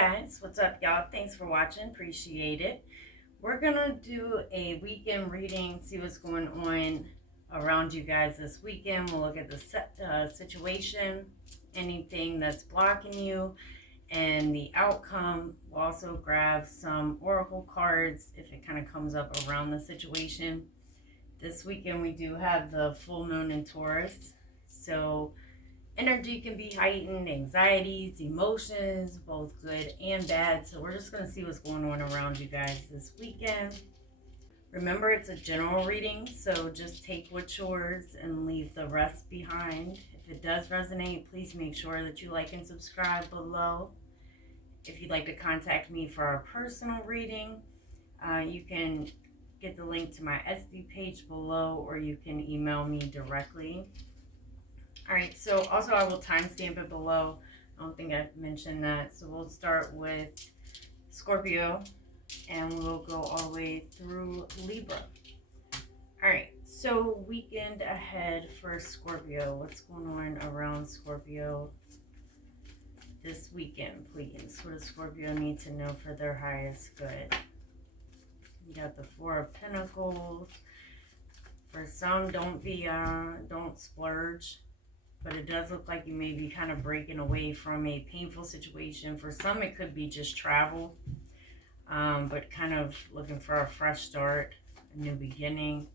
guys, what's up, y'all? Thanks for watching. Appreciate it. We're gonna do a weekend reading, see what's going on around you guys this weekend. We'll look at the situation, anything that's blocking you, and the outcome. We'll also grab some oracle cards if it kind of comes up around the situation. This weekend we do have the full moon in Taurus, so energy can be heightened, anxieties, emotions, both good and bad. So we're just going to see what's going on around you guys this weekend. Remember, it's a general reading, so just take what's yours and leave the rest behind. If it does resonate, please make sure that you like and subscribe below. If you'd like to contact me for a personal reading, you can get the link to my SD page below, or you can email me directly. All right, so also I will timestamp it below. I don't think I mentioned that. So we'll start with Scorpio and we'll go all the way through Libra. All right, so weekend ahead for Scorpio. What's going on around Scorpio this weekend, please? What does Scorpio need to know for their highest good? You got the Four of Pentacles. For some, don't splurge. But it does look like you may be kind of breaking away from a painful situation. For some, it could be just travel, but kind of looking for a fresh start, a new beginning.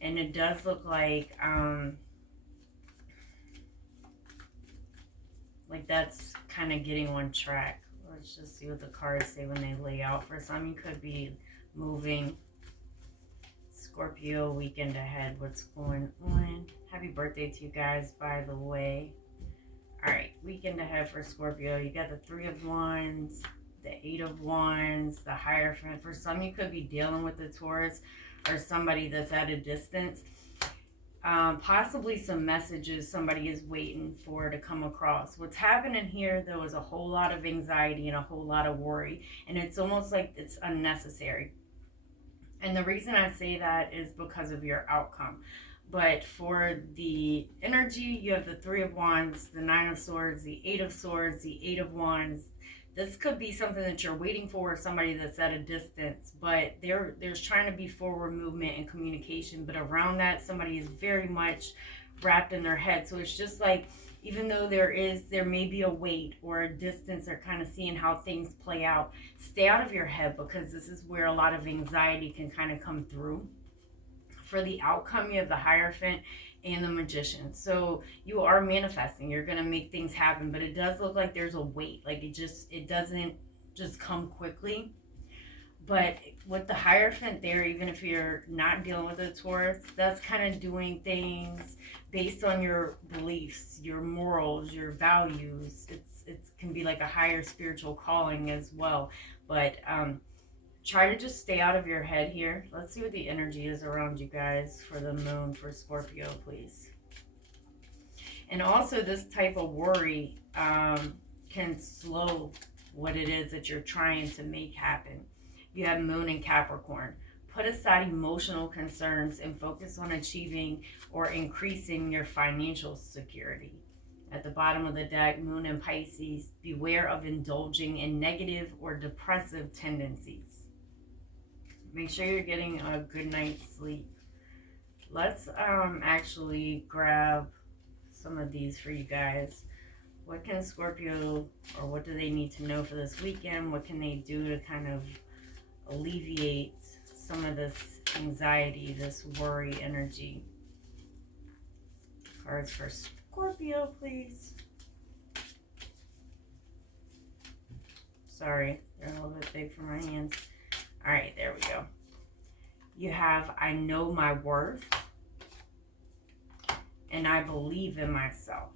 And it does look like that's kind of getting on track. Let's just see what the cards say when they lay out. For some, you could be moving. Scorpio, weekend ahead, what's going on? Happy birthday to you guys, by the way. All right, weekend ahead for Scorpio. You got the Three of Wands, the Eight of Wands, the Hierophant. For some, you could be dealing with the Taurus or somebody that's at a distance. Possibly some messages somebody is waiting for to come across. What's happening here, though, is a whole lot of anxiety and a whole lot of worry. And it's almost like it's unnecessary. And the reason I say that is because of your outcome. But for the energy, you have the Three of Wands, the Nine of Swords, the Eight of Swords, the Eight of Wands. This could be something that you're waiting for, somebody that's at a distance, but there's trying to be forward movement and communication. But around that, somebody is very much wrapped in their head. So it's just like, even though there may be a wait or a distance, or kind of seeing how things play out, stay out of your head, because this is where a lot of anxiety can kind of come through. For the outcome, you have the Hierophant and the Magician. So you are manifesting. You're going to make things happen, but it does look like there's a wait. Like it doesn't just come quickly. But with the Hierophant there, even if you're not dealing with a Taurus, that's kind of doing things based on your beliefs, your morals, your values. It can be like a higher spiritual calling as well. But try to just stay out of your head here. Let's see what the energy is around you guys for the moon for Scorpio, please. And also, this type of worry can slow what it is that you're trying to make happen. You have moon in Capricorn. Put aside emotional concerns and focus on achieving or increasing your financial security. At the bottom of the deck, moon in Pisces. Beware of indulging in negative or depressive tendencies. Make sure you're getting a good night's sleep. Let's actually grab some of these for you guys. What can Scorpio, or what do they need to know for this weekend? What can they do to kind of alleviate some of this anxiety, this worry energy? Cards for Scorpio, please. Sorry, they're a little bit big for my hands. All right, there we go. You have, I know my worth, and I believe in myself.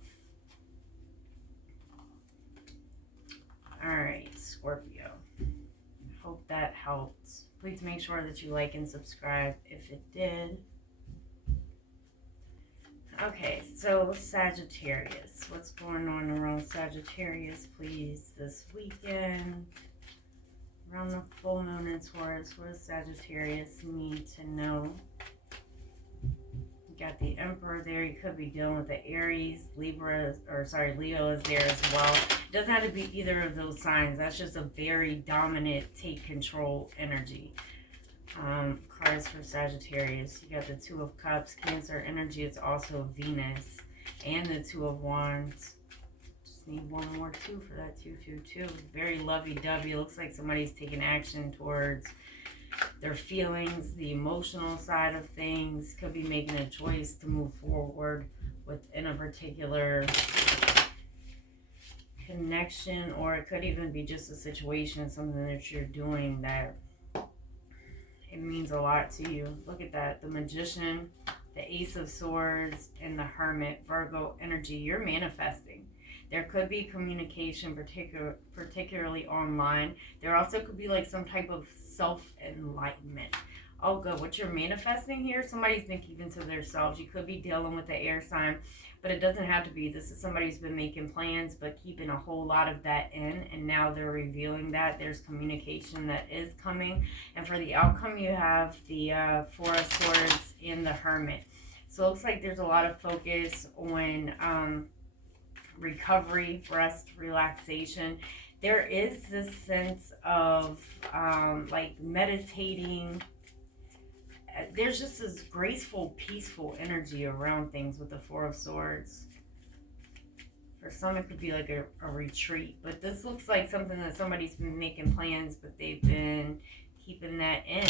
All right, Scorpio. Hope that helped. Please make sure that you like and subscribe if it did. Okay, so Sagittarius. What's going on around Sagittarius, please, this weekend? Around the full moon in Taurus, what does Sagittarius need to know? You got the Emperor there. You could be dealing with the Aries, Libra, or sorry, Leo is there as well. It doesn't have to be either of those signs. That's just a very dominant, take control energy. Cards for Sagittarius. You got the Two of Cups. Cancer energy. It's also Venus. And the Two of Wands. Just need one more two for that 222. Very lovey-dovey. Looks like somebody's taking action towards their feelings, the emotional side of things. Could be making a choice to move forward within a particular connection, or it could even be just a situation, something that you're doing that it means a lot to you. Look at that. The Magician, the Ace of Swords, and the Hermit. Virgo energy. You're manifesting. There could be communication, particularly online. There also could be like some type of self-enlightenment. Oh, good. What you're manifesting here, somebody's been keeping to themselves. You could be dealing with the air sign, but it doesn't have to be. This is somebody who's been making plans, but keeping a whole lot of that in, and now they're revealing that. There's communication that is coming. And for the outcome, you have the Four of Swords and the Hermit. So it looks like there's a lot of focus on recovery, rest, relaxation. There is this sense of like meditating. There's just this graceful, peaceful energy around things with the Four of Swords. For some, it could be like a retreat, but this looks like something that somebody's been making plans, but they've been keeping that in.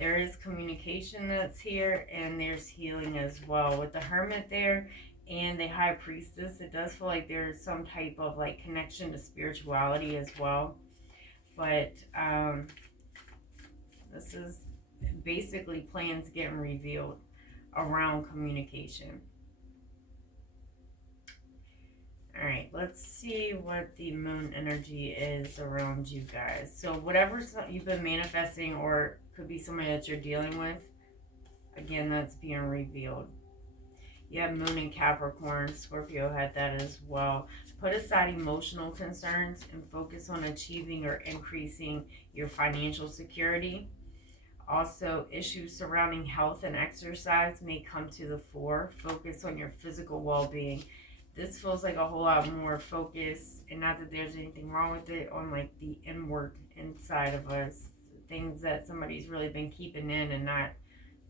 There is communication that's here, and there's healing as well. With the Hermit there and the High Priestess, it does feel like there's some type of like connection to spirituality as well. But this is basically plans getting revealed around communication. All right, let's see what the moon energy is around you guys. So whatever you've been manifesting, or could be somebody that you're dealing with, again, that's being revealed. You have moon in Capricorn. Scorpio had that as well. Put aside emotional concerns and focus on achieving or increasing your financial security. Also, issues surrounding health and exercise may come to the fore. Focus on your physical well-being. This feels like a whole lot more focus, and not that there's anything wrong with it, on like the inward inside of us. Things that somebody's really been keeping in and not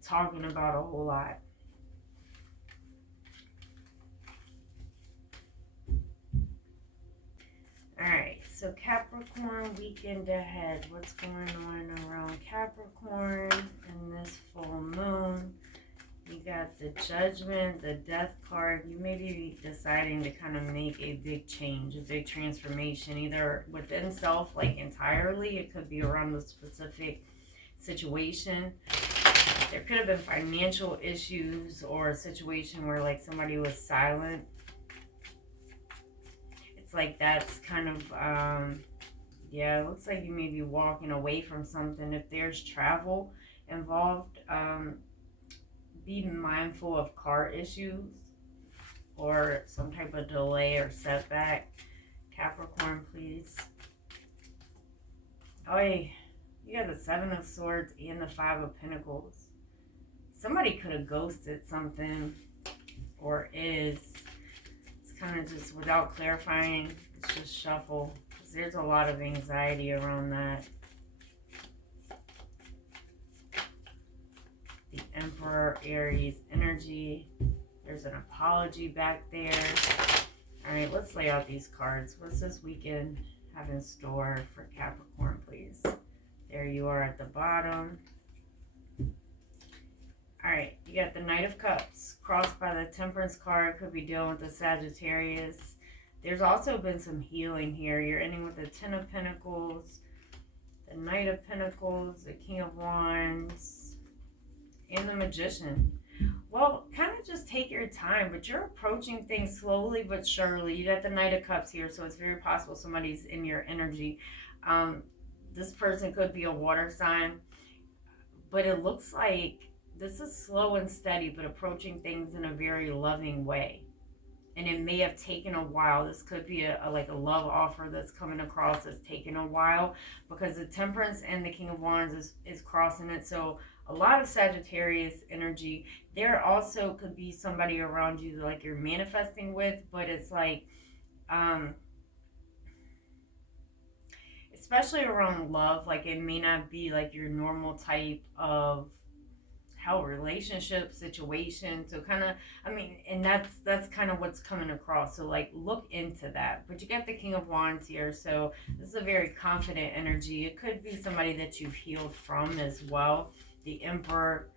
talking about a whole lot. Alright, so Capricorn, weekend ahead. What's going on around Capricorn in this full moon? You got the Judgment, the Death card. You may be deciding to kind of make a big change, a big transformation, either within self, like entirely. It could be around the specific situation. There could have been financial issues, or a situation where like somebody was silent. Like that's kind of yeah, it looks like you may be walking away from something. If there's travel involved, be mindful of car issues or some type of delay or setback. Capricorn, please. Oh, hey, you got the Seven of Swords and the Five of Pentacles. Somebody could have ghosted something, or is kind of just, without clarifying, it's just shuffle, because there's a lot of anxiety around that. The Emperor, Aries energy. There's an apology back there. All right, let's lay out these cards. What's this weekend have in store for Capricorn, please? There you are at the bottom. All right, you got the Knight of Cups crossed by the Temperance card. Could be dealing with the Sagittarius. There's also been some healing here. You're ending with the Ten of Pentacles, the Knight of Pentacles, the King of Wands, and the Magician. Well, kind of just take your time, but you're approaching things slowly but surely. You got the Knight of Cups here, so it's very possible somebody's in your energy. This person could be a water sign, but it looks like this is slow and steady, but approaching things in a very loving way. And it may have taken a while. This could be like a love offer that's coming across that's taken a while, because the Temperance and the King of Wands is crossing it. So a lot of Sagittarius energy. There also could be somebody around you like you're manifesting with, but it's like, especially around love, like it may not be like your normal type of how relationship situation. So kind of, I mean, and that's kind of what's coming across. So like look into that. But you got the King of Wands here, so this is a very confident energy. It could be somebody that you've healed from as well. The Emperor,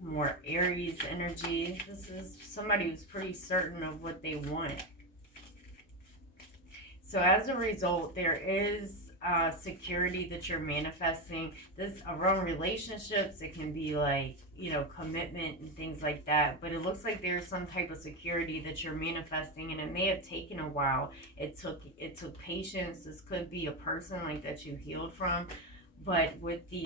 more Aries energy. This is somebody who's pretty certain of what they want. So as a result, there is security that you're manifesting. This around relationships, it can be like, you know, commitment and things like that. But it looks like there's some type of security that you're manifesting, and it may have taken a while. It took patience. This could be a person like that you healed from. But with the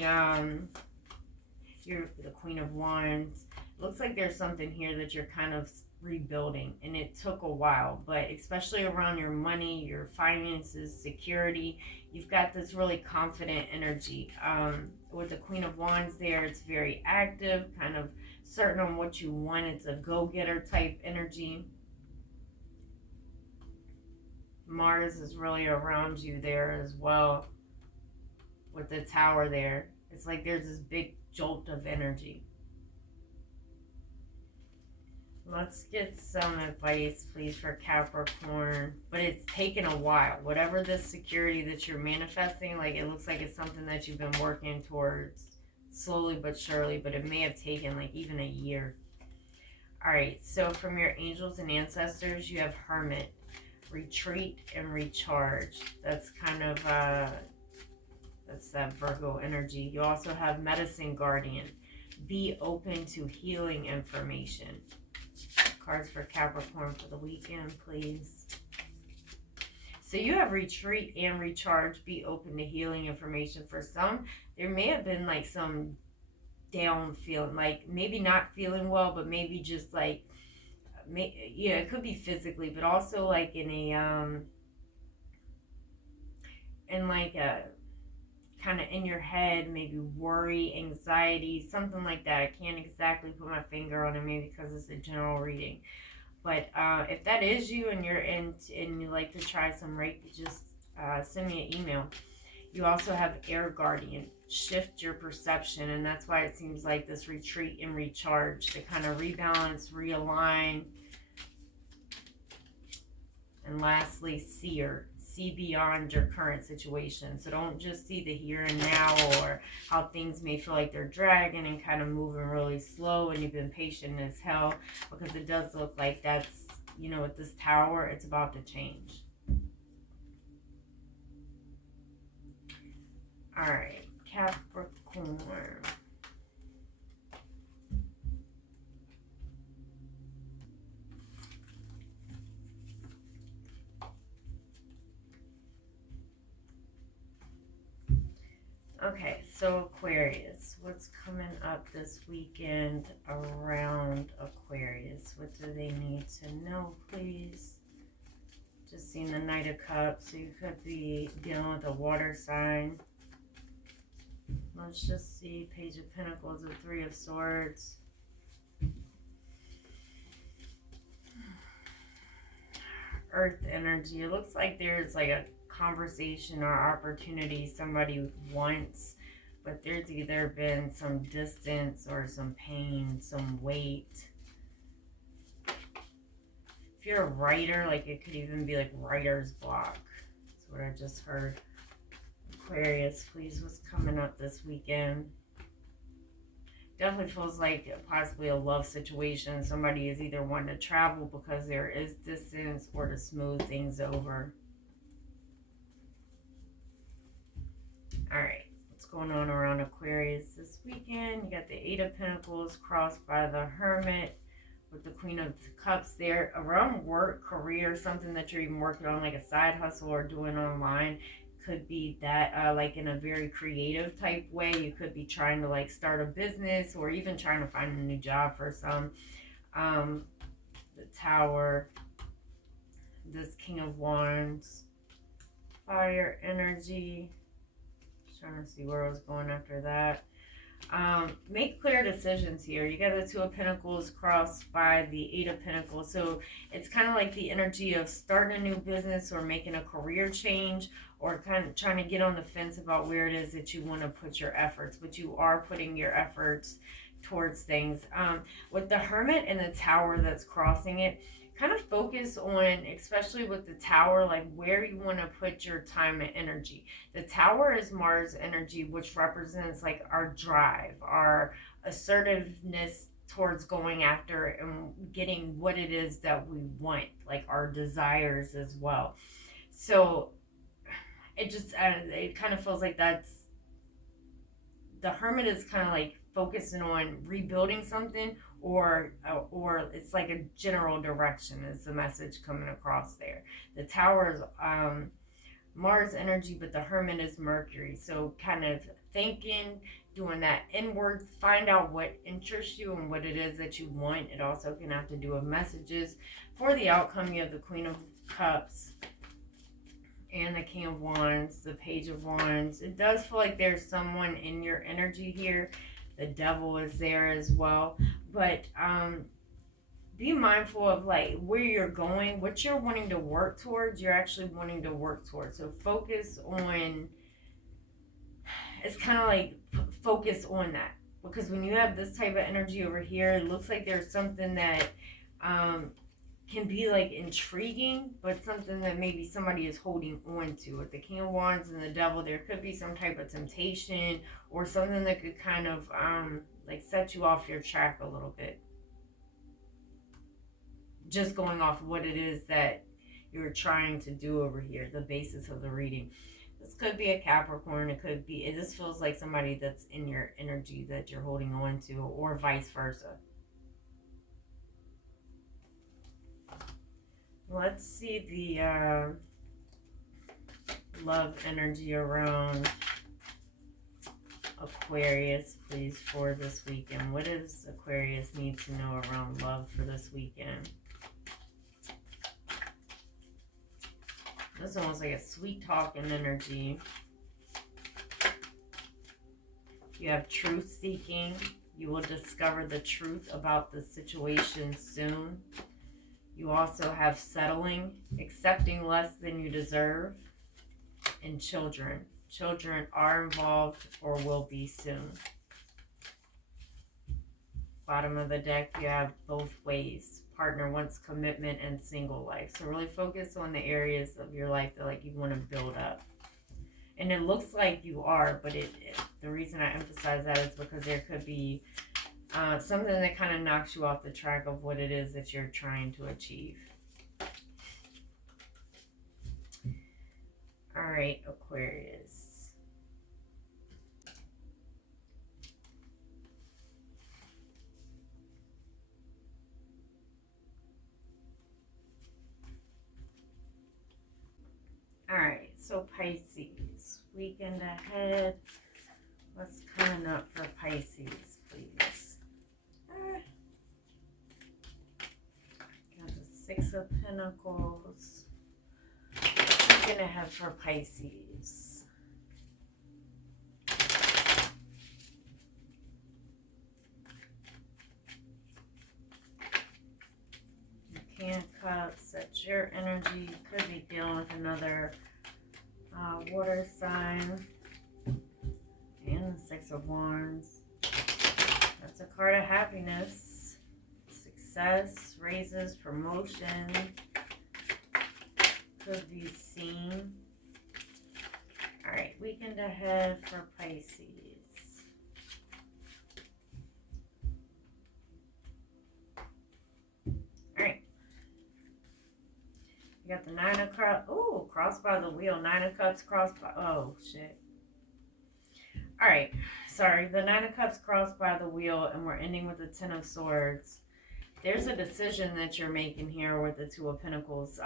the Queen of Wands, it looks like there's something here that you're kind of rebuilding, and it took a while, but especially around your money, your finances, security, you've got this really confident energy. With the Queen of Wands there, it's very active, kind of certain on what you want. It's a go-getter type energy. Mars is really around you there as well with the Tower there. It's like there's this big jolt of energy. Let's get some advice, please, for Capricorn. But it's taken a while. Whatever this security that you're manifesting, like it looks like it's something that you've been working towards slowly but surely, but it may have taken like even a year. All right, so from your angels and ancestors, you have Hermit, retreat and recharge. That's kind of, that's that Virgo energy. You also have medicine guardian, be open to healing information. Cards for Capricorn for the weekend, please. So you have retreat and recharge, be open to healing information. For some, there may have been like some down feeling, like maybe not feeling well, but maybe just like, yeah, it could be physically, but also like in a, in like a, kind of in your head, maybe worry, anxiety, something like that. I can't exactly put my finger on it, maybe because it's a general reading. But if that is you and you're in and you like to try some Reiki, just send me an email. You also have Air Guardian, shift your perception, and that's why it seems like this retreat and recharge to kind of rebalance, realign. And lastly, Seer, see beyond your current situation. So don't just see the here and now or how things may feel like they're dragging and kind of moving really slow and you've been patient as hell, because it does look like that's, you know, with this Tower, it's about to change. All right, Capricorn. Okay, so Aquarius, what's coming up this weekend around Aquarius? What do they need to know, please? Just seeing the Knight of Cups, so you could be dealing with a water sign. Let's just see, Page of Pentacles, the Three of Swords. Earth energy, it looks like there's like a conversation or opportunity somebody wants, but there's either been some distance or some pain, some weight. If you're a writer, like it could even be like writer's block. That's what I just heard. Aquarius, please, what's coming up this weekend? Definitely feels like possibly a love situation. Somebody is either wanting to travel because there is distance or to smooth things over. All right, what's going on around Aquarius this weekend? You got the Eight of Pentacles crossed by the Hermit with the Queen of Cups there. Around work, career, something that you're even working on, like a side hustle or doing online. Could be that like in a very creative type way. You could be trying to like start a business or even trying to find a new job for some. The Tower, this King of Wands, fire energy. Trying to see where I was going after that. Make clear decisions here. You got the Two of Pentacles crossed by the Eight of Pentacles. So it's kind of like the energy of starting a new business or making a career change, or kind of trying to get on the fence about where it is that you want to put your efforts. But you are putting your efforts towards things. With the Hermit and the Tower that's crossing it, kind of focus on, especially with the Tower, like where you want to put your time and energy. The Tower is Mars energy, which represents like our drive, our assertiveness towards going after and getting what it is that we want, like our desires as well. So it kind of feels like that's, the Hermit is kind of like focusing on rebuilding something, or it's like a general direction is the message coming across there. The Tower is Mars energy, but the Hermit is Mercury. So kind of thinking, doing that inward, find out what interests you and what it is that you want. It also can have to do with messages. For the outcome, you have the Queen of Cups and the King of Wands, the Page of Wands. It does feel like there's someone in your energy here. The Devil is there as well. But be mindful of like where you're going, what you're wanting to work towards, you're actually wanting to work towards. So focus on, it's kind of like focus on that. Because when you have this type of energy over here, it looks like there's something that can be like intriguing, but something that maybe somebody is holding on to. With the King of Wands and the Devil, there could be some type of temptation or something that could kind of like set you off your track a little bit. Just going off what it is that you're trying to do over here, the basis of the reading. This could be a Capricorn. It could be, this feels like somebody that's in your energy that you're holding on to, or vice versa. Let's see the love energy around Aquarius, please, for this weekend. What does Aquarius need to know around love for this weekend? This is almost like a sweet talking energy. You have truth seeking. You will discover the truth about the situation soon. You also have settling, accepting less than you deserve, and children. Children are involved or will be soon. Bottom of the deck, you have both ways. Partner wants commitment and single life. So really focus on the areas of your life that like you want to build up. And it looks like you are, but the reason I emphasize that is because there could be something that kind of knocks you off the track of what it is that you're trying to achieve. All right, Aquarius. All right, so Pisces, weekend ahead. What's coming up for Pisces, please? Got the Six of Pentacles. Weekend ahead for Pisces. King of Cups, that's your energy. You could be dealing with another water sign. And the Six of Wands. That's a card of happiness. Success, raises, promotion. Could be seen. Alright, weekend ahead for Pisces. Alright. You got the Nine of Cups. Oh, crossed by the wheel. Nine of Cups crossed by... Oh, shit. Alright, sorry. The Nine of Cups crossed by the wheel, and we're ending with the Ten of Swords. There's a decision that you're making here with the Two of Pentacles.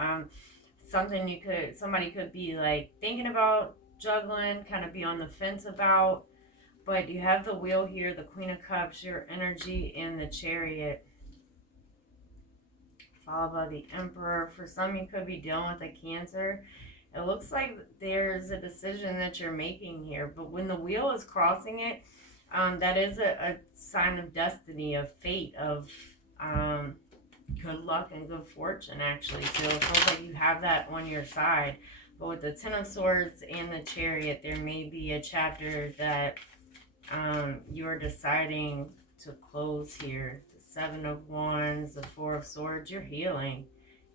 Somebody could be like thinking about juggling, kind of be on the fence about, but you have the wheel here, the Queen of Cups, your energy, and the Chariot. Followed by the Emperor. For some, you could be dealing with a Cancer. It looks like there's a decision that you're making here, but when the wheel is crossing it, That is a sign of destiny, of fate, of good luck and good fortune, actually. So it feels like you have that on your side. But with the Ten of Swords and the Chariot, there may be a chapter that you're deciding to close here. The Seven of Wands, the Four of Swords, you're healing.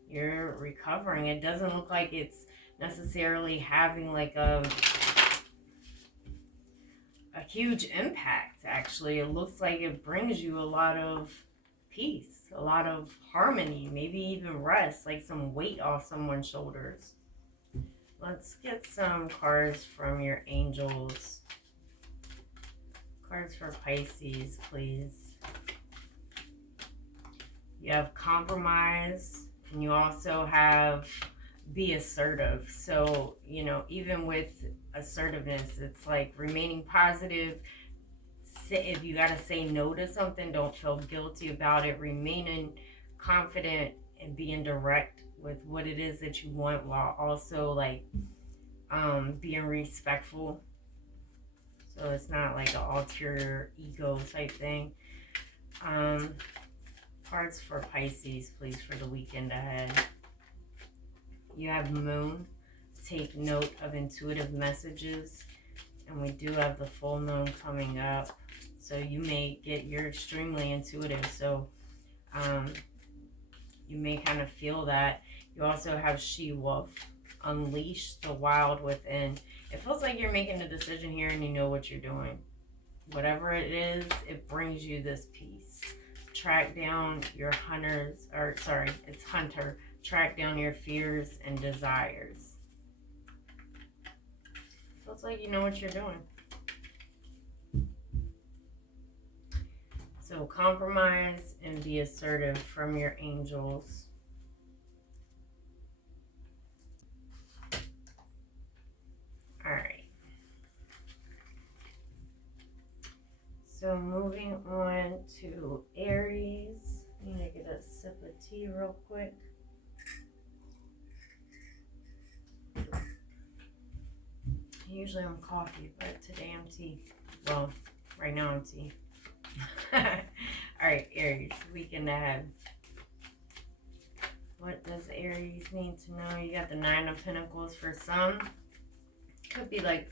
You're recovering. It doesn't look like it's necessarily having like a huge impact, actually. It looks like it brings you a lot of peace, a lot of harmony, maybe even rest, like some weight off someone's shoulders. Let's get some cards from your angels. Cards for Pisces, please. You have compromise, and you also have be assertive. So, you know, even with assertiveness, it's like remaining positive. If you got to say no to something, don't feel guilty about it. Remaining confident and being direct with what it is that you want, while also like being respectful. So it's not like an ulterior ego type thing. Cards for Pisces, please, for the weekend ahead. You have Moon. Take note of intuitive messages. And we do have the full moon coming up. So you may get, you're extremely intuitive. So you may kind of feel that. You also have She-Wolf. Unleash the wild within. It feels like you're making a decision here and you know what you're doing. Whatever it is, it brings you this peace. Track down your hunters, or sorry, it's hunter. Track down your fears and desires. Feels like you know what you're doing. So compromise and be assertive from your angels. All right. So moving on to Aries. I'm going to get a sip of tea real quick. Usually I'm coffee, but today I'm tea. Well, right now I'm tea. Alright, Aries, weekend ahead. What does Aries need to know? You got the Nine of Pentacles for some. Could be like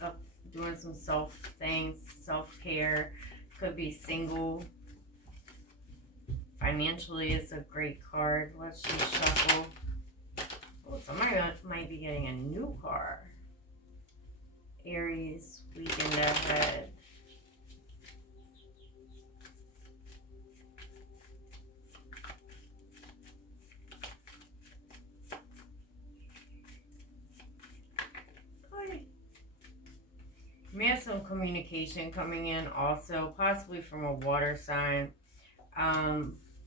doing some self things, self-care. Could be single. Financially, it's a great card. Let's just shuffle. Oh, somebody might be getting a new car. Aries, weekend ahead. You may have some communication coming in also, possibly from a water sign.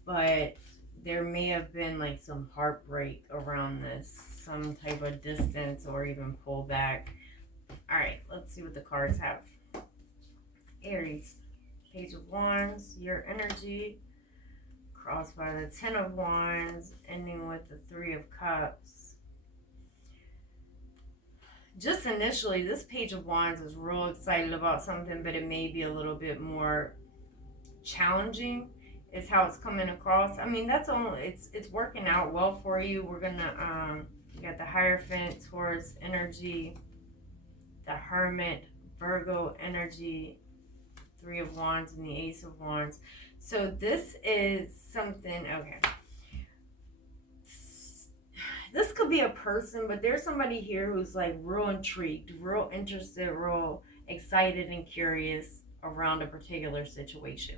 But there may have been like some heartbreak around this, some type of distance or even pullback. All right, let's see what the cards have. Aries, Page of Wands, your energy, crossed by the Ten of Wands, ending with the Three of Cups. Just initially, this Page of Wands is real excited about something, but it may be a little bit more challenging is how it's coming across. I mean, that's only, it's working out well for you. We're gonna, you got the Hierophant, Taurus energy, the Hermit, Virgo energy, Three of Wands, and the Ace of Wands. So this is something, okay. This could be a person, but there's somebody here who's like real intrigued, real interested, real excited and curious around a particular situation.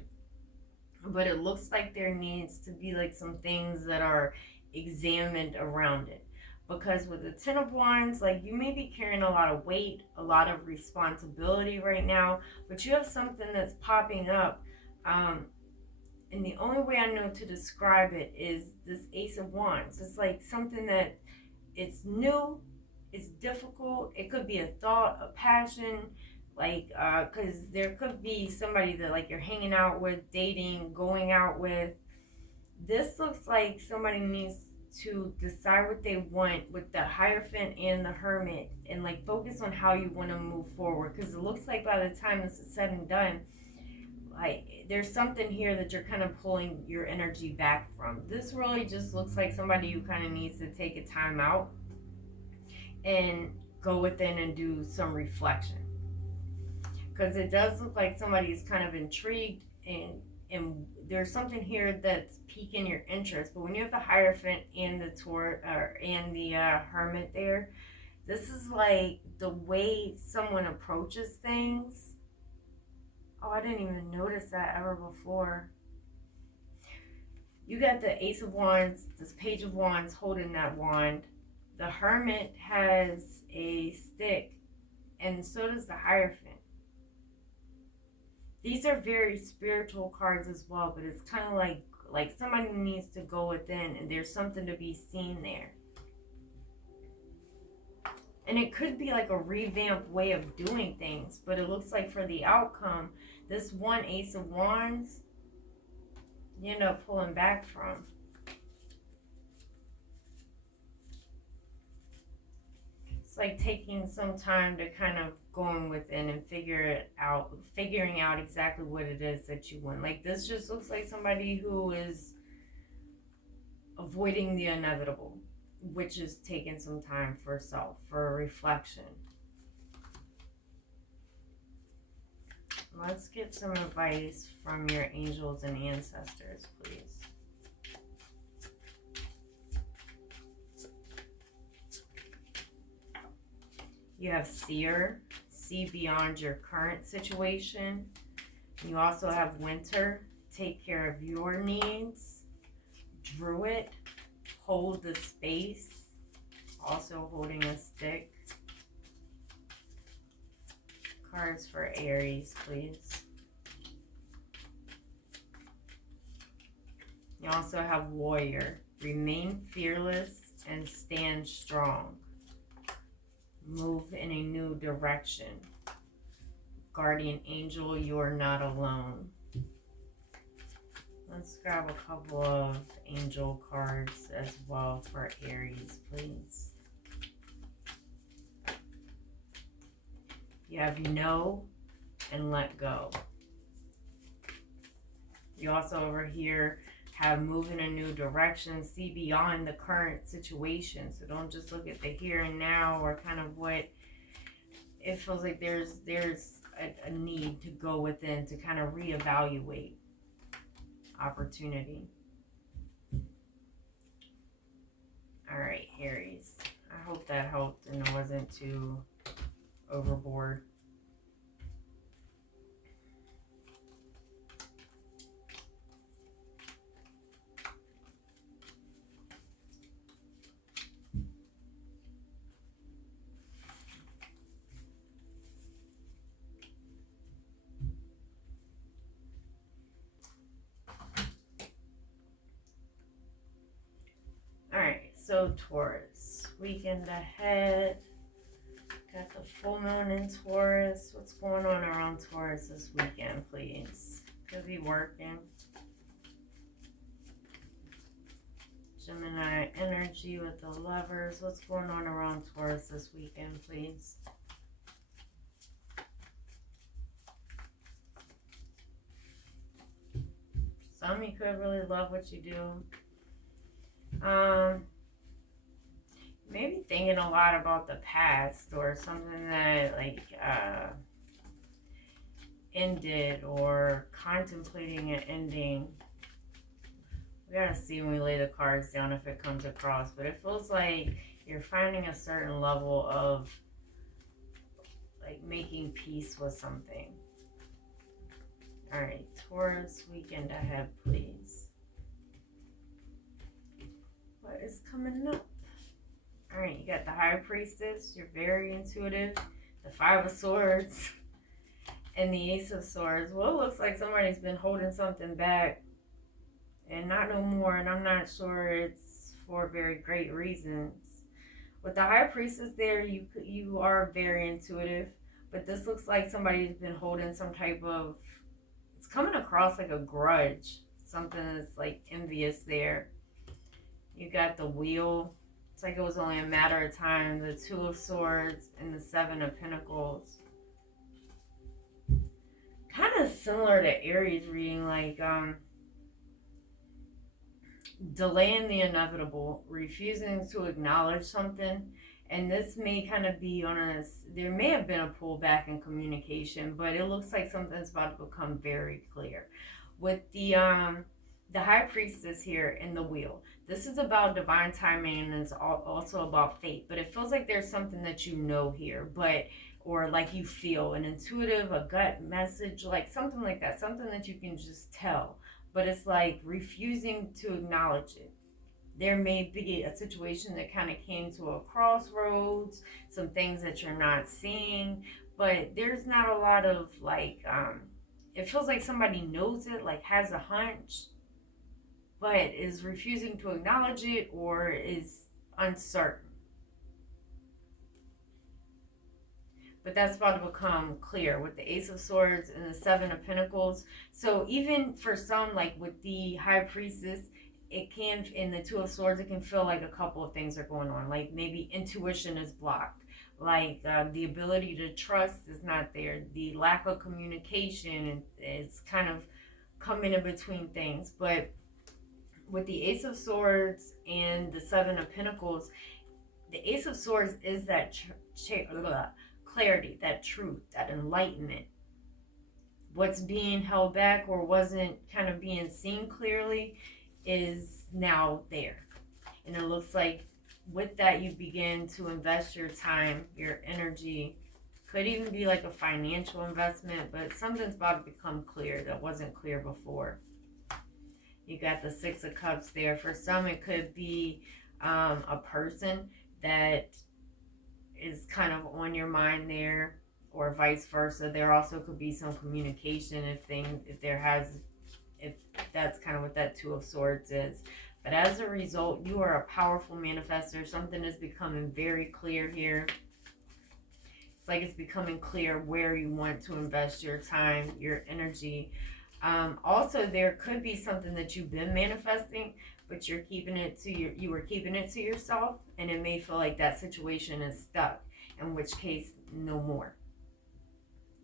But it looks like there needs to be like some things that are examined around it. Because with the Ten of Wands, like you may be carrying a lot of weight, a lot of responsibility right now, but you have something that's popping up. And the only way I know to describe it is this Ace of Wands. It's like something that it's new, it's difficult. It could be a thought, a passion, like, because there could be somebody that like you're hanging out with, dating, going out with. This looks like somebody needs to decide what they want with the Hierophant and the Hermit and like focus on how you want to move forward. Because it looks like by the time this is said and done, like there's something here that you're kind of pulling your energy back from. This really just looks like somebody who kind of needs to take a time out and go within and do some reflection, because it does look like somebody's kind of intrigued, and there's something here that's piquing your interest. But when you have the Hierophant and the Hermit there, this is like the way someone approaches things. Oh, I didn't even notice that ever before. You got the Ace of Wands, this Page of Wands holding that wand. The Hermit has a stick, and so does the Hierophant. These are very spiritual cards as well, but it's kind of like somebody needs to go within, and there's something to be seen there. And it could be like a revamped way of doing things, but it looks like for the outcome, this one Ace of Wands, you end up pulling back from. It's like taking some time to kind of going within and figuring out exactly what it is that you want. Like this just looks like somebody who is avoiding the inevitable, which is taking some time for self, for reflection. Let's get some advice from your angels and ancestors, please. You have Seer, see beyond your current situation. You also have Winter, take care of your needs. Druid, hold the space, also holding a stick. Cards for Aries, please. You also have Warrior, remain fearless and stand strong. Move in a new direction. Guardian Angel, you are not alone. Let's grab a couple of angel cards as well for Aries, please. You have know and let go. You also over here have move in a new direction, see beyond the current situation. So don't just look at the here and now, or kind of what it feels like there's a need to go within to kind of reevaluate opportunity. All right, Aries. I hope that helped and it wasn't too overboard. So Taurus, weekend ahead. Got the full moon in Taurus. What's going on around Taurus this weekend, please? Could be working. Gemini energy with the Lovers. What's going on around Taurus this weekend, please? Some you could really love what you do. Maybe thinking a lot about the past or something that ended, or contemplating an ending. We gotta see when we lay the cards down if it comes across, but it feels like you're finding a certain level of like making peace with something. All right, Taurus, weekend ahead, please. What is coming up? All right, you got the High Priestess. You're very intuitive. The Five of Swords and the Ace of Swords. Well, it looks like somebody's been holding something back and not no more. And I'm not sure it's for very great reasons. With the High Priestess there, you are very intuitive. But this looks like somebody's been holding some type of... It's coming across like a grudge. Something that's like envious there. You got the Wheel. It's like it was only a matter of time. The Two of Swords and the Seven of Pentacles. kind of similar to Aries reading, like delaying the inevitable, refusing to acknowledge something. And this may kind of be on a, there may have been a pullback in communication, but it looks like something's about to become very clear. With the High Priestess here in the wheel, this is about divine timing and it's also about fate. But it feels like there's something that you know here, but or like you feel an intuitive, a gut message, like something like that, something that you can just tell. But it's like refusing to acknowledge it. There may be a situation that kind of came to a crossroads, some things that you're not seeing, but there's not a lot of like, it feels like somebody knows it, like has a hunch, but is refusing to acknowledge it or is uncertain. But that's about to become clear with the Ace of Swords and the Seven of Pentacles. So even for some, like with the High Priestess, it can, in the Two of Swords, it can feel like a couple of things are going on. Like maybe intuition is blocked. Like the ability to trust is not there. The lack of communication is kind of coming in between things. But with the Ace of Swords and the Seven of Pentacles, the Ace of Swords is that clarity, that truth, that enlightenment. What's being held back or wasn't kind of being seen clearly is now there. And it looks like with that you begin to invest your time, your energy. Could even be like a financial investment, but something's about to become clear that wasn't clear before. You got the Six of Cups there. For some, it could be a person that is kind of on your mind there, or vice versa. There also could be some communication if that's kind of what that Two of Swords is. But as a result, you are a powerful manifester. Something is becoming very clear here. It's like it's becoming clear where you want to invest your time, your energy. Also, there could be something that you've been manifesting, but you were keeping it to yourself, and it may feel like that situation is stuck, in which case, no more.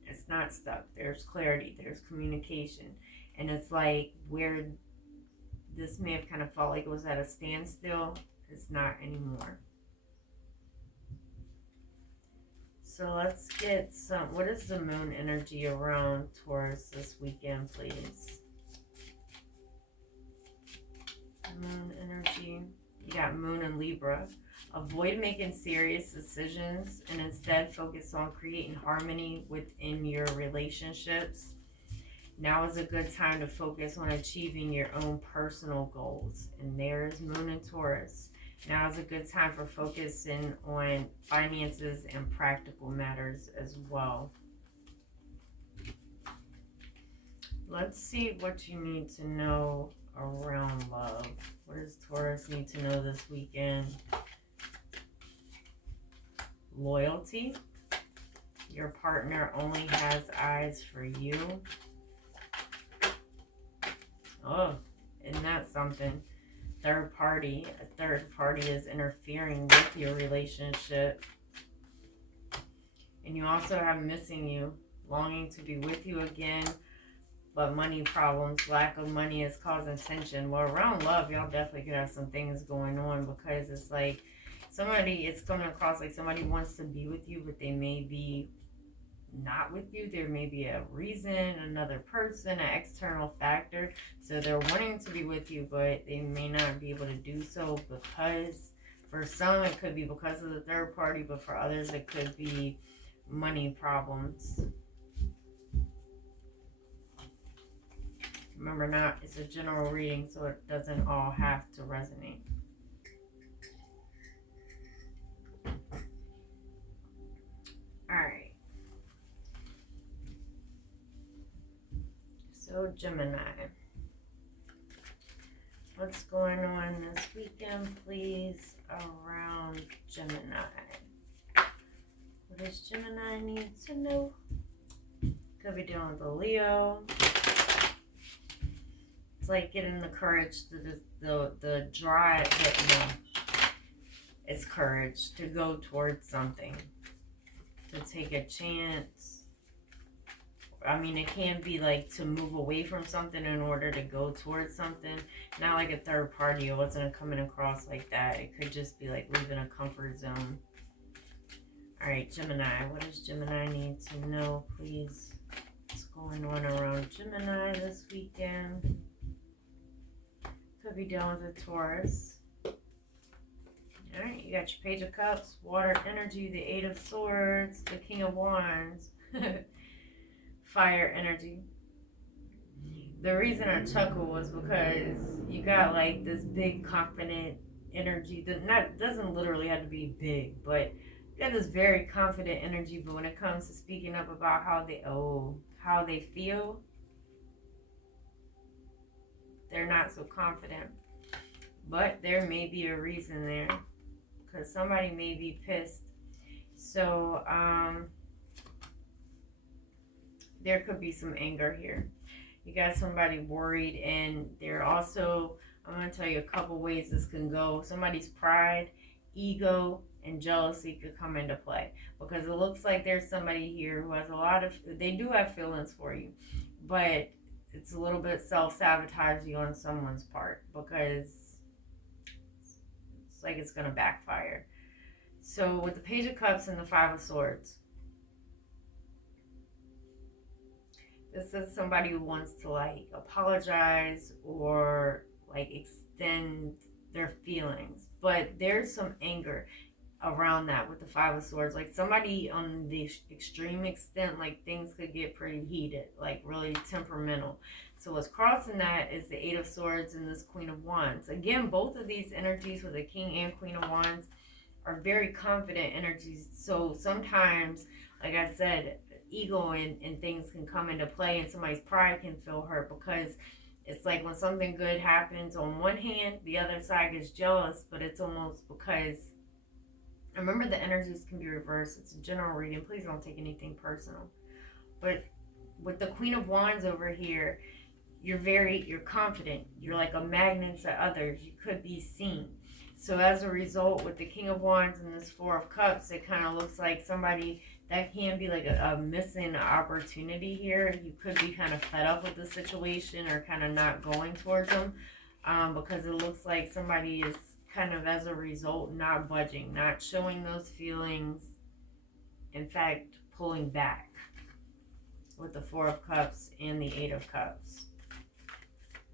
It's not stuck. There's clarity, there's communication, and it's like where this may have kind of felt like it was at a standstill, it's not anymore. So let's get some, what is the moon energy around Taurus this weekend, please? Moon energy. You got Moon and Libra. Avoid making serious decisions and instead focus on creating harmony within your relationships. Now is a good time to focus on achieving your own personal goals. And there is Moon and Taurus. Now is a good time for focusing on finances and practical matters as well. Let's see what you need to know around love. What does Taurus need to know this weekend? Loyalty. Your partner only has eyes for you. Oh, isn't that something? Third party. A third party is interfering with your relationship. And you also have missing you, longing to be with you again, but money problems, lack of money is causing tension. Well, around love, y'all definitely could have some things going on, because it's like it's coming across like somebody wants to be with you, but they may be not with you. There may be a reason, another person, an external factor. So they're wanting to be with you, but they may not be able to do so because, for some, it could be because of the third party, but for others, it could be money problems. Remember, it's a general reading, so it doesn't all have to resonate. All right. So Gemini. What's going on this weekend, please, around Gemini? What does Gemini need to know? Could be dealing with a Leo. It's like getting the courage to the drive. It's courage to go towards something, to take a chance, I mean, it can be like to move away from something in order to go towards something. Not like a third party. It wasn't coming across like that. It could just be like leaving a comfort zone. All right, Gemini. What does Gemini need to know, please? What's going on around Gemini this weekend? Could be dealing with a Taurus. All right, you got your Page of Cups, Water Energy, the Eight of Swords, the King of Wands, Fire Energy. The reason I chuckle was because you got like this big confident energy that doesn't literally have to be big, but you got this very confident energy. But when it comes to speaking up about how they feel, they're not so confident. But there may be a reason there. Because somebody may be pissed. So, there could be some anger here. You got somebody worried, and they're also, I'm going to tell you a couple ways this can go. Somebody's pride, ego, and jealousy could come into play. Because it looks like there's somebody here who has they do have feelings for you. But it's a little bit self-sabotaging on someone's part. Because like it's going to backfire. So with the Page of Cups and the Five of Swords, this is somebody who wants to like apologize or like extend their feelings, but there's some anger around that with the Five of Swords. Like somebody on the extreme extent, like things could get pretty heated, like really temperamental. So what's crossing that is the Eight of Swords and this Queen of Wands. Again, both of these energies with the King and Queen of Wands are very confident energies. So sometimes, like I said, ego and things can come into play, and somebody's pride can feel hurt, because it's like when something good happens on one hand, the other side gets jealous, but it's almost because, remember, the energies can be reversed. It's a general reading. Please don't take anything personal. But with the Queen of Wands over here, you're confident. You're like a magnet to others. You could be seen. So as a result, with the King of Wands and this Four of Cups, it kind of looks like somebody that can be like a missing opportunity here. You could be kind of fed up with the situation or kind of not going towards them, because it looks like somebody is kind of, as a result, not budging, not showing those feelings. In fact, pulling back with the Four of Cups and the Eight of Cups.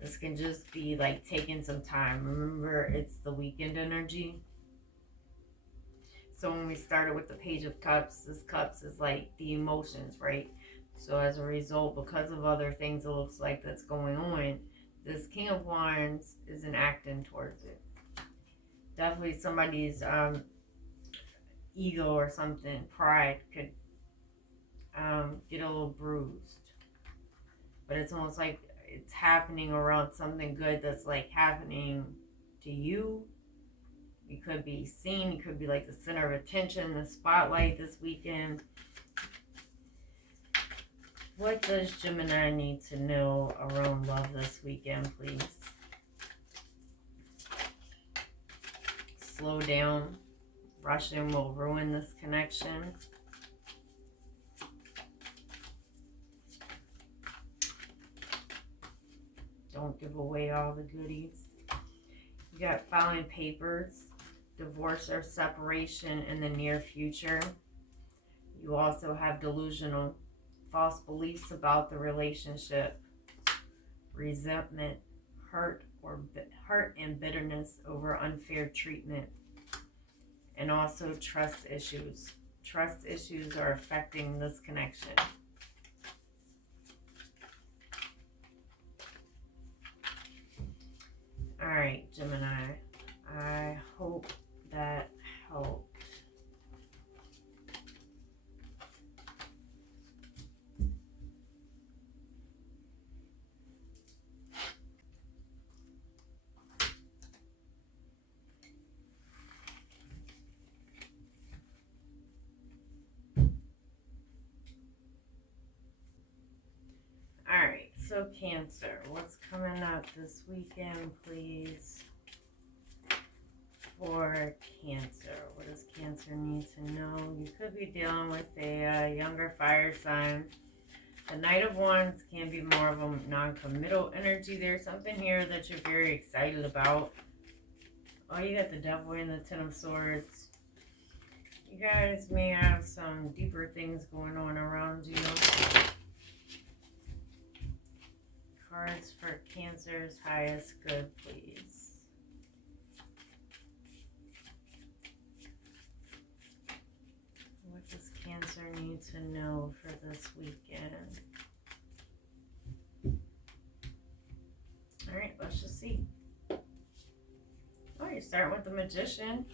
This can just be like taking some time. Remember, it's the weekend energy. So when we started with the Page of Cups, this Cups is like the emotions, right? So as a result, because of other things it looks like that's going on, this King of Wands isn't acting towards it. Definitely somebody's ego or something, pride, could get a little bruised. But it's almost like it's happening around something good that's like happening to you. You could be seen. You could be like the center of attention, the spotlight this weekend. What does Gemini need to know around love this weekend, please? Slow down. Rushing will ruin this connection. Don't give away all the goodies. You got filing papers, divorce or separation in the near future. You also have delusional, false beliefs about the relationship, resentment, hurt and bitterness over unfair treatment, and also trust issues. Trust issues are affecting this connection. All right, Gemini, I hope that helped. All right, so Cancer, what's coming up this weekend, please, for Cancer? What does Cancer need to know? You could be dealing with a younger fire sign The Knight of Wands can be more of a non-committal energy. There's something here that you're very excited about. Oh, you got the Devil and the Ten of Swords. You guys may have some deeper things going on around you. Cards for Cancer's highest good, please. What does Cancer need to know for this weekend? All right, let's just see. Oh, you're starting with the Magician,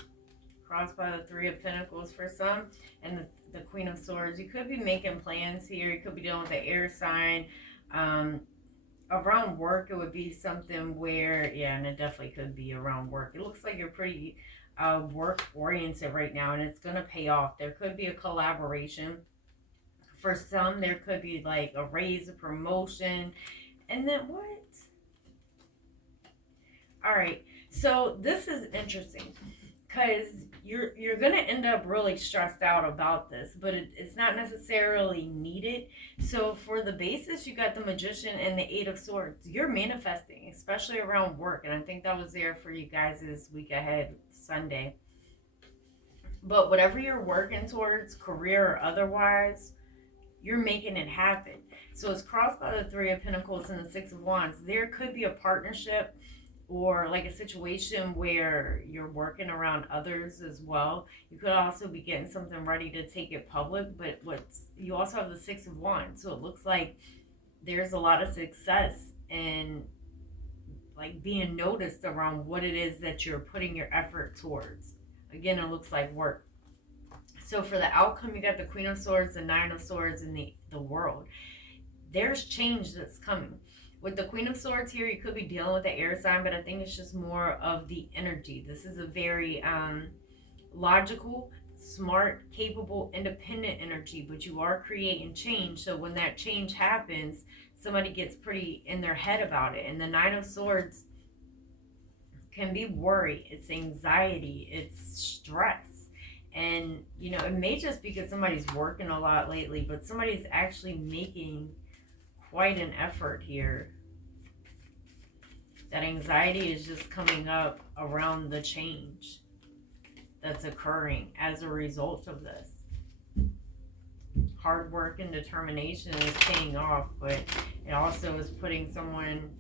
crossed by the Three of Pentacles for some, and the Queen of Swords. You could be making plans here. You could be dealing with the air sign. Around work, it would be something where, yeah, and it definitely could be around work. It looks like you're pretty work-oriented right now, and it's going to pay off. There could be a collaboration. For some, there could be like a raise, a promotion, and then what? All right, so this is interesting because you're going to end up really stressed out about this, but it's not necessarily needed. So for the basis, you got the Magician and the Eight of Swords. You're manifesting, especially around work, and I think that was there for you guys this week ahead, Sunday. But whatever you're working towards, career or otherwise, you're making it happen. So it's crossed by the Three of Pentacles and the Six of Wands. There could be a partnership or like a situation where you're working around others as well. You could also be getting something ready to take it public, but you also have the Six of Wands. So it looks like there's a lot of success and like being noticed around what it is that you're putting your effort towards. Again, it looks like work. So for the outcome, you got the Queen of Swords, the Nine of Swords, and the World. There's change that's coming. With the Queen of Swords here, you could be dealing with the air sign, but I think it's just more of the energy. This is a very logical, smart, capable, independent energy, but you are creating change. So when that change happens, somebody gets pretty in their head about it. And the Nine of Swords can be worry, it's anxiety, it's stress. And, you know, it may just be because somebody's working a lot lately, but somebody's actually making quite an effort here. That anxiety is just coming up around the change that's occurring as a result of this. Hard work and determination is paying off, but it also is putting someone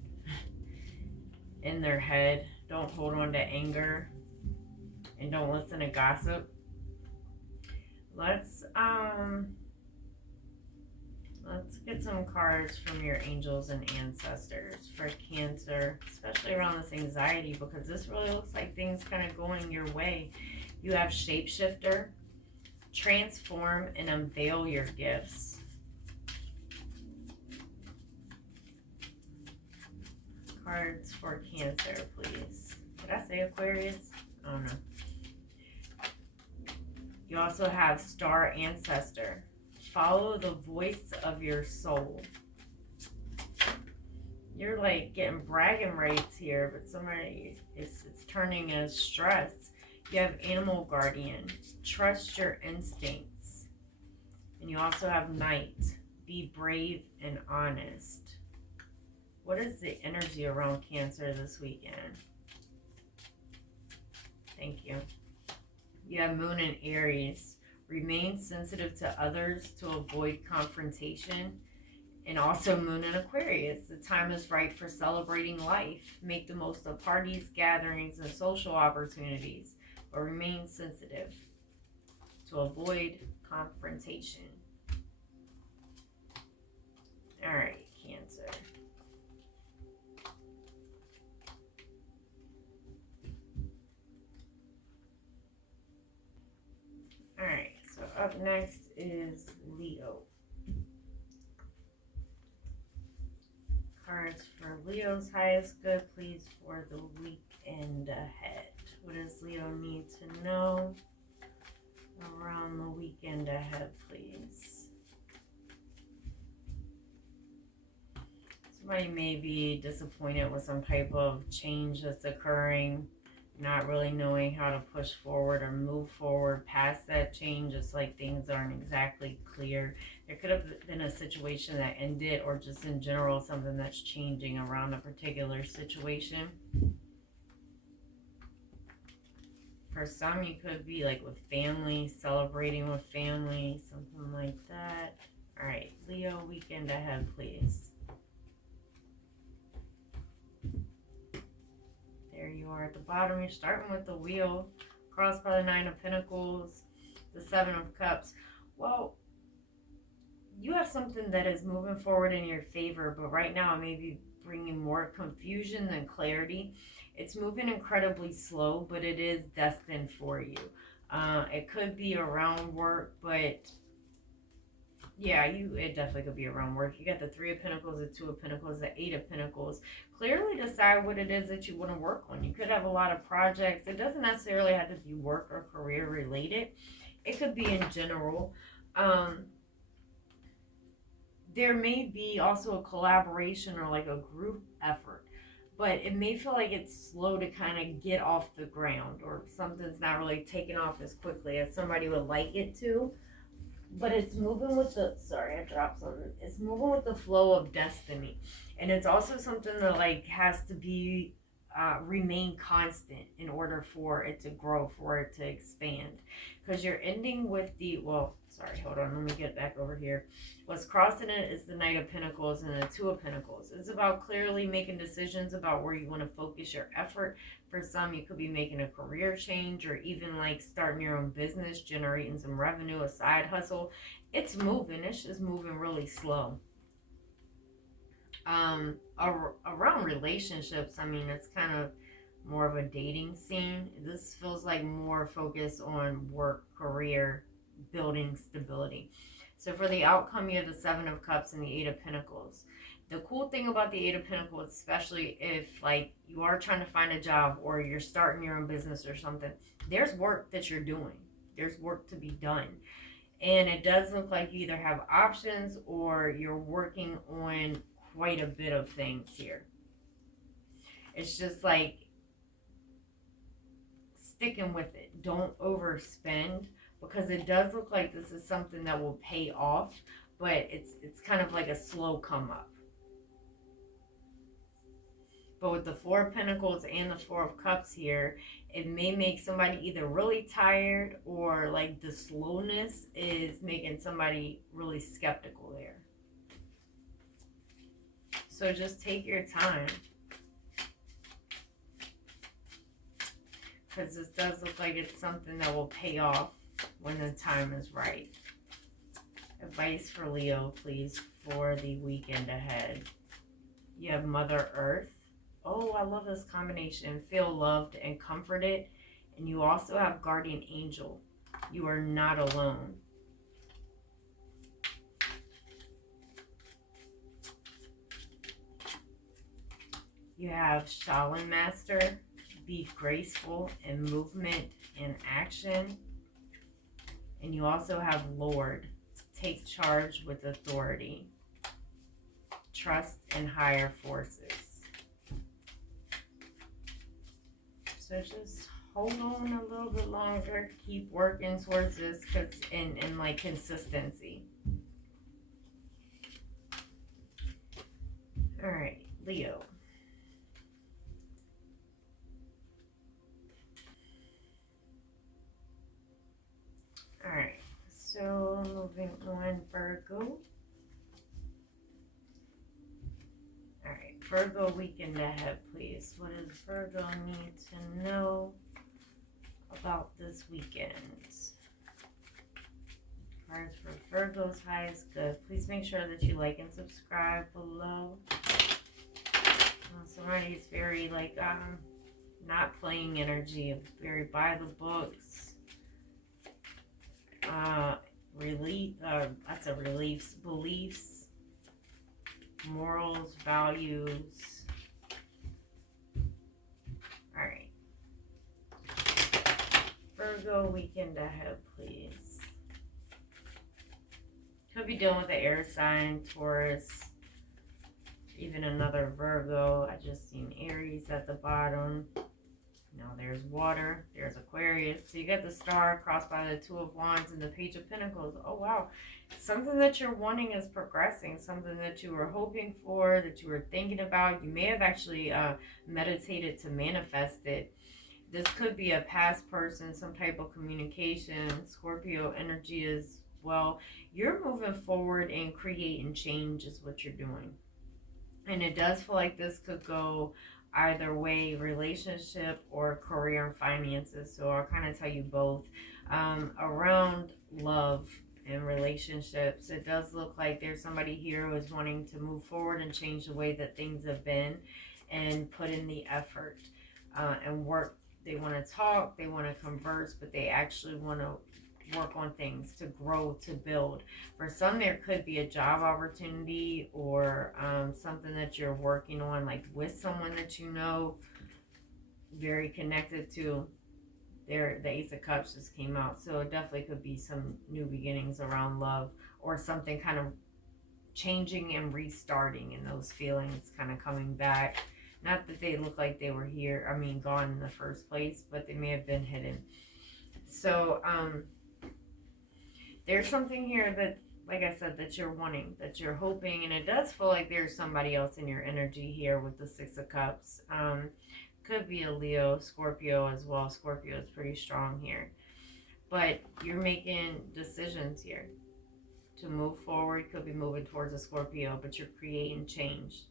in their head. Don't hold on to anger and don't listen to gossip. Let's get some cards from your angels and ancestors for Cancer, especially around this anxiety, because this really looks like things kind of going your way. You have Shapeshifter, Transform, and Unveil your gifts. Cards for Cancer, please. Did I say Aquarius? I don't know. You also have Star Ancestor. Follow the voice of your soul. You're like getting bragging rights here, but somebody it's turning as stress. You have Animal Guardian. Trust your instincts. And you also have Knight. Be brave and honest. What is the energy around Cancer this weekend? Thank you. You have Moon and Aries. Remain sensitive to others to avoid confrontation. And also Moon and Aquarius. The time is right for celebrating life. Make the most of parties, gatherings, and social opportunities. But remain sensitive to avoid confrontation. All right, Cancer. All right, so up next is Leo. Cards for Leo's highest good, please, for the weekend ahead. What does Leo need to know around the weekend ahead, please? Somebody may be disappointed with some type of change that's occurring, not really knowing how to push forward or move forward past that change. It's like things aren't exactly clear. It could have been a situation that ended, or just in general something that's changing around a particular situation. For some, you could be like with family, celebrating with family, something like that. All right, Leo, weekend ahead, please. There you are at the bottom. You're starting with the wheel, crossed by the 9 of Pentacles, the 7 of Cups. Well, you have something that is moving forward in your favor, but right now it may be bringing more confusion than clarity. It's moving incredibly slow, but it is destined for you. It could be around work, but yeah, it definitely could be around work. You got the 3 of Pentacles, the 2 of Pentacles, the 8 of Pentacles. Clearly decide what it is that you want to work on. You could have a lot of projects. It doesn't necessarily have to be work or career related. It could be in general. There may be also a collaboration or like a group effort, but it may feel like it's slow to kind of get off the ground, or something's not really taking off as quickly as somebody would like it to. But it's moving with the, sorry, I dropped something. It's moving with the flow of destiny. And it's also something that like has to be, remain constant in order for it to grow, for it to expand. Because you're ending with the, well, sorry, hold on, let me get back over here. What's crossing it is the Knight of Pentacles and the 2 of Pentacles. It's about clearly making decisions about where you want to focus your effort. For some, you could be making a career change, or even like starting your own business, generating some revenue, a side hustle. It's moving. It's just moving really slow. Around relationships, I mean, it's kind of more of a dating scene. This feels like more focus on work, career, building stability. So for the outcome, you have the 7 of Cups and the 8 of Pentacles. The cool thing about the 8 of Pentacles, especially if like you are trying to find a job or you're starting your own business or something, there's work that you're doing. There's work to be done. And it does look like you either have options or you're working on quite a bit of things here. It's just like sticking with it. Don't overspend, because it does look like this is something that will pay off, but it's kind of like a slow come up. But with the 4 of Pentacles and the 4 of Cups here, it may make somebody either really tired, or like the slowness is making somebody really skeptical there. So just take your time, because this does look like it's something that will pay off when the time is right. Advice for Leo, please, for the weekend ahead. You have Mother Earth. Oh, I love this combination. Feel loved and comforted. And you also have Guardian Angel. You are not alone. You have Shaolin Master. Be graceful in movement and action. And you also have Lord. Take charge with authority. Trust in higher forces. So just hold on a little bit longer. Keep working towards this, and like consistency. All right, Leo. All right, so moving on, Virgo. All right, Virgo weekend ahead, please. What does Virgo need to know about this weekend? Cards for Virgo's highest good. Please make sure that you like and subscribe below. Somebody's very like not playing energy, very by the books. Beliefs, morals, values. All right. Virgo weekend ahead, please. Could be dealing with the air sign, Taurus, even another Virgo. I just seen Aries at the bottom. Now there's water, there's Aquarius. So you got the star crossed by the Two of Wands and the Page of Pentacles. Oh, wow. Something that you're wanting is progressing. Something that you were hoping for, that you were thinking about. You may have actually meditated to manifest it. This could be a past person, some type of communication. Scorpio energy as well. You're moving forward and creating change is what you're doing. And it does feel like this could go either way, relationship or career and finances. So I'll kind of tell you both. Around love and relationships, it does look like there's somebody here who is wanting to move forward and change the way that things have been and put in the effort and work. They want to talk, they want to converse, but they actually want to work on things to grow, to build. For some, there could be a job opportunity or something that you're working on, like with someone that you know, very connected to. The Ace of Cups just came out, so it definitely could be some new beginnings around love or something kind of changing and restarting, and those feelings kind of coming back. Not that they look like they were here, gone in the first place, but they may have been hidden. So there's something here that, like I said, that you're wanting, that you're hoping, and it does feel like there's somebody else in your energy here with the Six of Cups. Could be a Leo, Scorpio as well. Scorpio is pretty strong here. But you're making decisions here to move forward. Could be moving towards a Scorpio, but you're creating change.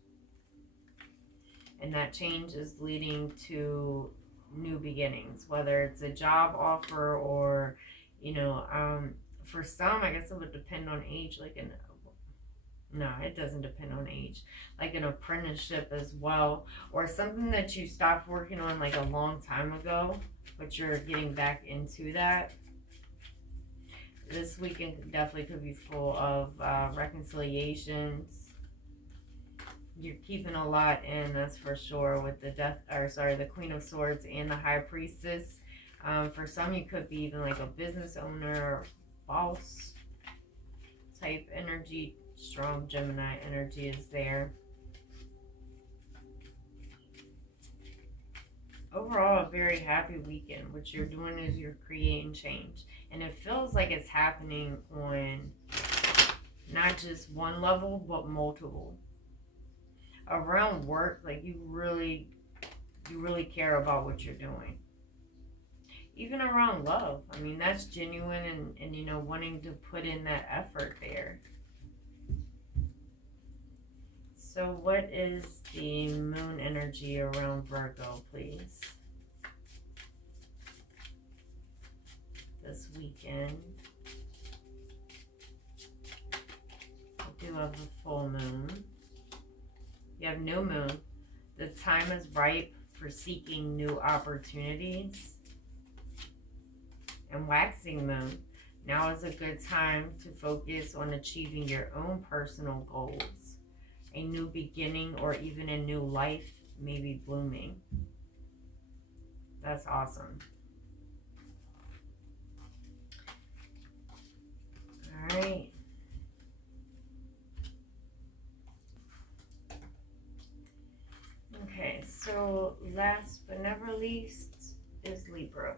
And that change is leading to new beginnings, whether it's a job offer or, for some, I guess it would depend on age, no, it doesn't depend on age, like an apprenticeship as well, or something that you stopped working on like a long time ago, but you're getting back into that. This weekend definitely could be full of reconciliations. You're keeping a lot in, that's for sure, with the Queen of Swords and the High Priestess. For some, you could be even like a business owner, boss type energy. Strong Gemini energy is there. Overall, a very happy weekend. What you're doing is you're creating change. And it feels like it's happening on not just one level, but multiple. Around work, like you really care about what you're doing. Even around love, that's genuine and wanting to put in that effort there. So what is the moon energy around Virgo, please? This weekend. We do have the full moon. You have new moon. The time is ripe for seeking new opportunities. And waxing moon. Now is a good time to focus on achieving your own personal goals. A new beginning or even a new life may be blooming. That's awesome. All right. Okay, so last but never least is Libra.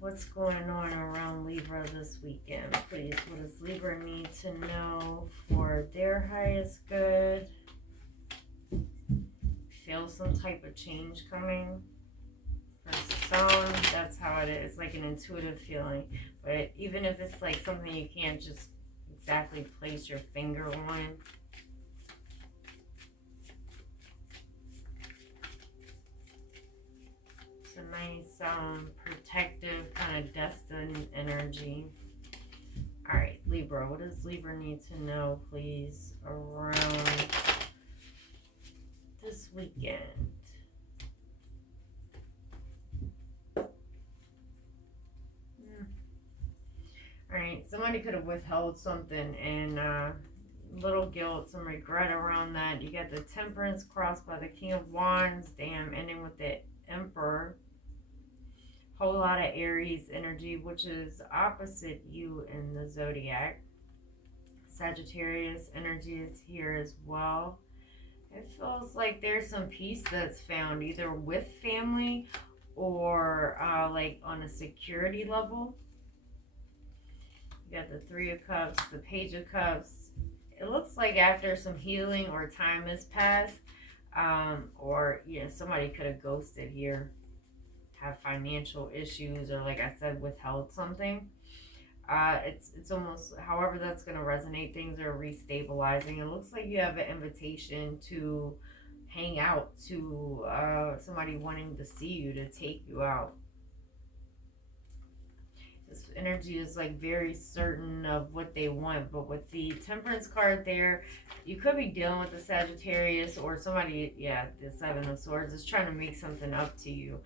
What's going on around Libra this weekend, please? What does Libra need to know for their highest good? Feel some type of change coming. For some, that's how it is. It's like an intuitive feeling. But even if it's like something you can't just exactly place your finger on, a nice protective kind of destined energy. All right, Libra, what does Libra need to know, please, around this weekend? All right, somebody could have withheld something and little guilt, some regret around that. You got the Temperance crossed by the King of Wands, damn, ending with the Emperor. Whole lot of Aries energy, which is opposite you in the zodiac. Sagittarius energy is here as well. It feels like there's some peace that's found either with family or like on a security level. You got the Three of Cups, the Page of Cups. It looks like after some healing or time has passed, or yeah, somebody could have ghosted here, have financial issues, or like I said, withheld something. It's almost, however that's going to resonate, things are restabilizing. It looks like you have an invitation to hang out, to somebody wanting to see you, to take you out. This energy is like very certain of what they want, but with the Temperance card there, you could be dealing with the Sagittarius or somebody, yeah, the Seven of Swords is trying to make something up to you.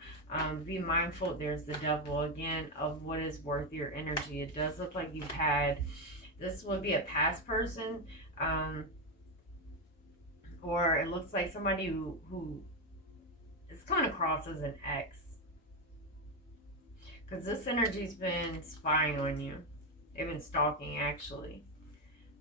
Be mindful, there's the Devil again, of what is worth your energy. It does look like you've had, this would be a past person, or it looks like somebody who is coming across as an ex. Because this energy's been spying on you. They've been stalking, actually.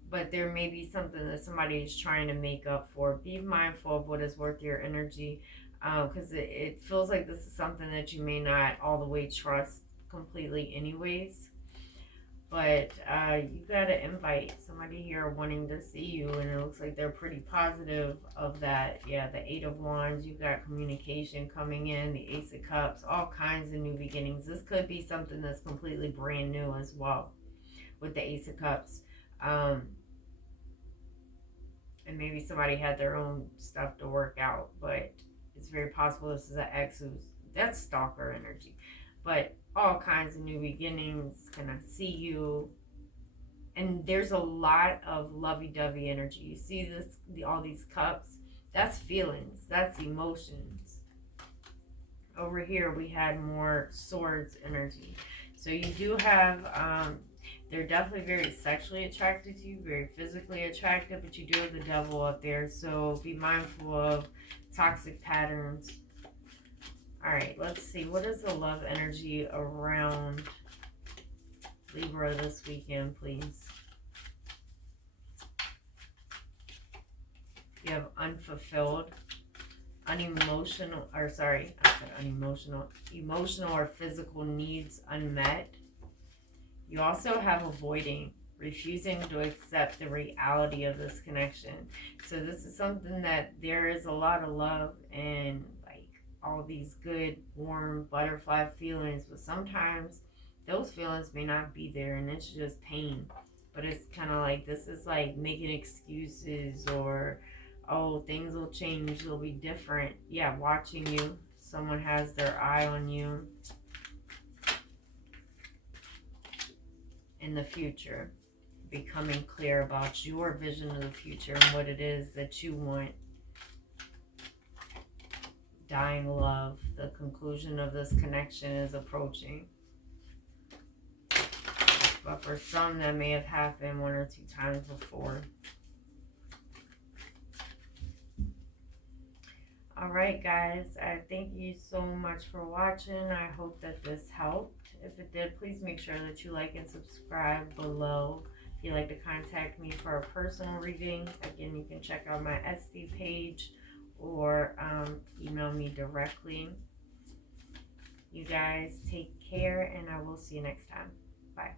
But there may be something that somebody is trying to make up for. Be mindful of what is worth your energy. Because it feels like this is something that you may not all the way trust completely anyways. But you got to invite somebody here wanting to see you. And it looks like they're pretty positive of that. Yeah, the Eight of Wands. You've got communication coming in. The Ace of Cups. All kinds of new beginnings. This could be something that's completely brand new as well. With the Ace of Cups. And maybe somebody had their own stuff to work out. But it's very possible this is an ex who's... That's stalker energy. But all kinds of new beginnings, gonna see you, and there's a lot of lovey-dovey energy. You see this, all these cups, that's feelings, that's emotions. Over here we had more swords energy. So you do have they're definitely very sexually attracted to you, very physically attractive, but you do have the Devil up there, so be mindful of toxic patterns. All right, let's see. What is the love energy around Libra this weekend, please? You have unfulfilled, unemotional, or sorry, I said unemotional, emotional or physical needs unmet. You also have avoiding, refusing to accept the reality of this connection. So this is something that there is a lot of love and all these good, warm, butterfly feelings, but sometimes those feelings may not be there and it's just pain. But it's kind of like, this is like making excuses or, oh, things will change, they'll be different. Yeah, watching you. Someone has their eye on you. In the future, becoming clear about your vision of the future and what it is that you want. Dying love, the conclusion of this connection is approaching. But for some, that may have happened one or two times before. All right, guys, I thank you so much for watching. I hope that this helped. If it did, please make sure that you like and subscribe below. If you'd like to contact me for a personal reading, again, you can check out my Etsy page or email me directly. You guys take care, and I will see you next time. Bye.